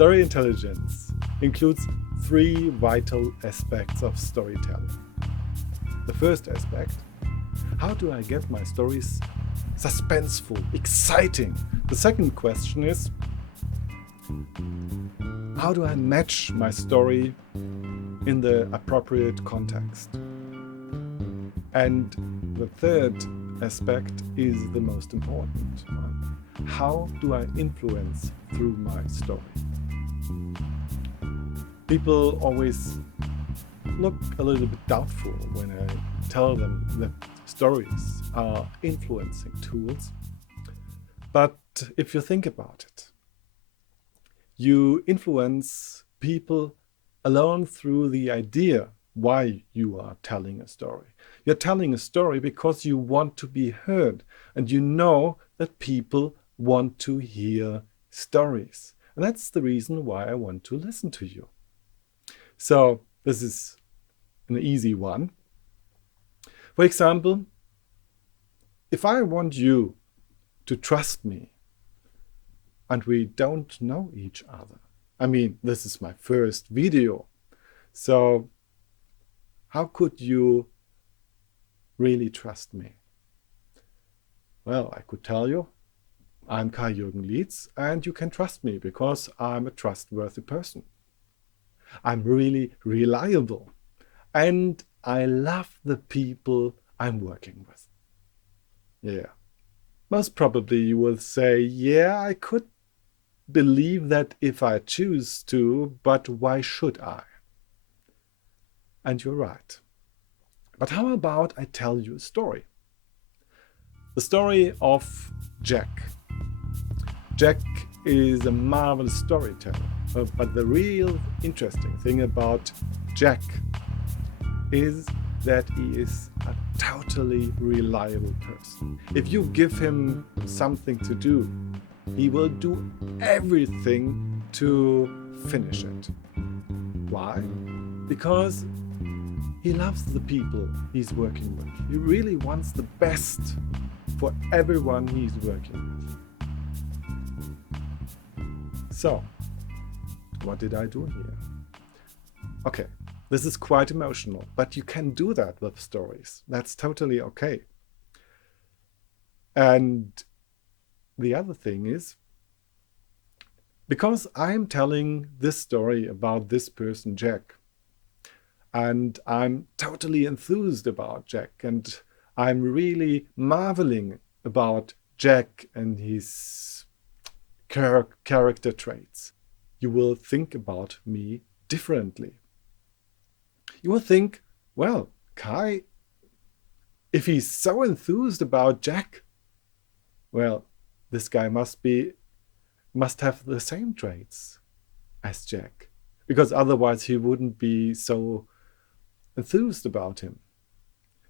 Story intelligence includes three vital aspects of storytelling. The first aspect: how do I get my stories suspenseful, exciting? The second question is: how do I match my story in the appropriate context? And the third aspect is the most important one. How do I influence through my story? People always look a little bit doubtful when I tell them that stories are influencing tools. But if you think about it, you influence people alone through the idea why you are telling a story. You're telling a story because you want to be heard, and you know that people want to hear stories. And that's the reason why I want to listen to you. So this is an easy one. For example, if I want you to trust me and we don't know each other, I mean, this is my first video, so how could you really trust me? Well, I could tell you, I'm Kai-Jürgen Lietz, and you can trust me because I'm a trustworthy person. I'm really reliable, and I love the people I'm working with. Yeah. Most probably you will say, yeah, I could believe that if I choose to, but why should I? And you're right. But how about I tell you a story? The story of Jack. Jack is a marvelous storyteller, but the real interesting thing about Jack is that he is a totally reliable person. If you give him something to do, he will do everything to finish it. Why? Because he loves the people he's working with. He really wants the best for everyone he's working with. So, what did I do here? Okay, this is quite emotional, but you can do that with stories. That's totally okay. And the other thing is, because I'm telling this story about this person, Jack, and I'm totally enthused about Jack, and I'm really marveling about Jack and his character traits, you will think about me differently. You will think, well, Kai, if he's so enthused about Jack, well, this guy must have the same traits as Jack, because otherwise he wouldn't be so enthused about him.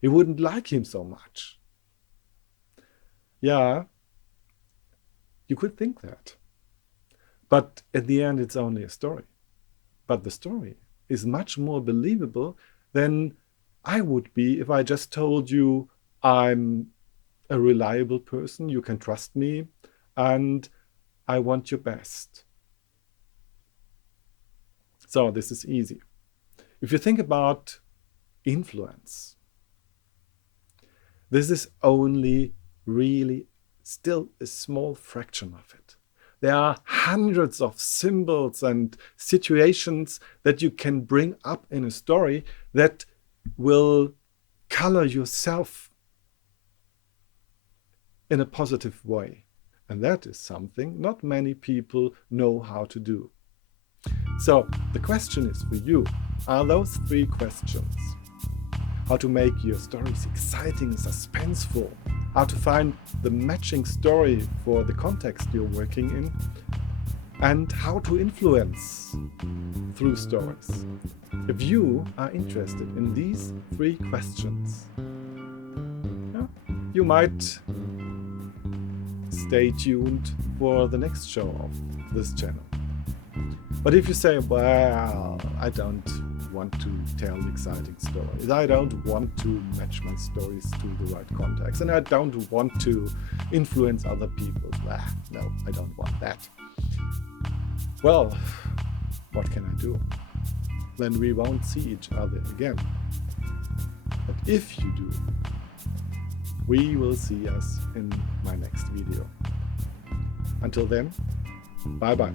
He wouldn't like him so much. Yeah, you could think that. But at the end, it's only a story. But the story is much more believable than I would be if I just told you I'm a reliable person, you can trust me, and I want your best. So this is easy. If you think about influence, this is only really still a small fraction of it. There are hundreds of symbols and situations that you can bring up in a story that will color yourself in a positive way. And that is something not many people know how to do. So the question is for you, are those three questions: how to make your stories exciting, suspenseful, how to find the matching story for the context you're working in, and how to influence through stories? If you are interested in these three questions, you might stay tuned for the next show of this channel. But if you say, well, I don't want to tell exciting stories, I don't want to match my stories to the right context, and I don't want to influence other people, no, I don't want that. Well, what can I do? Then we won't see each other again. But if you do, we will see us in my next video. Until then, bye bye.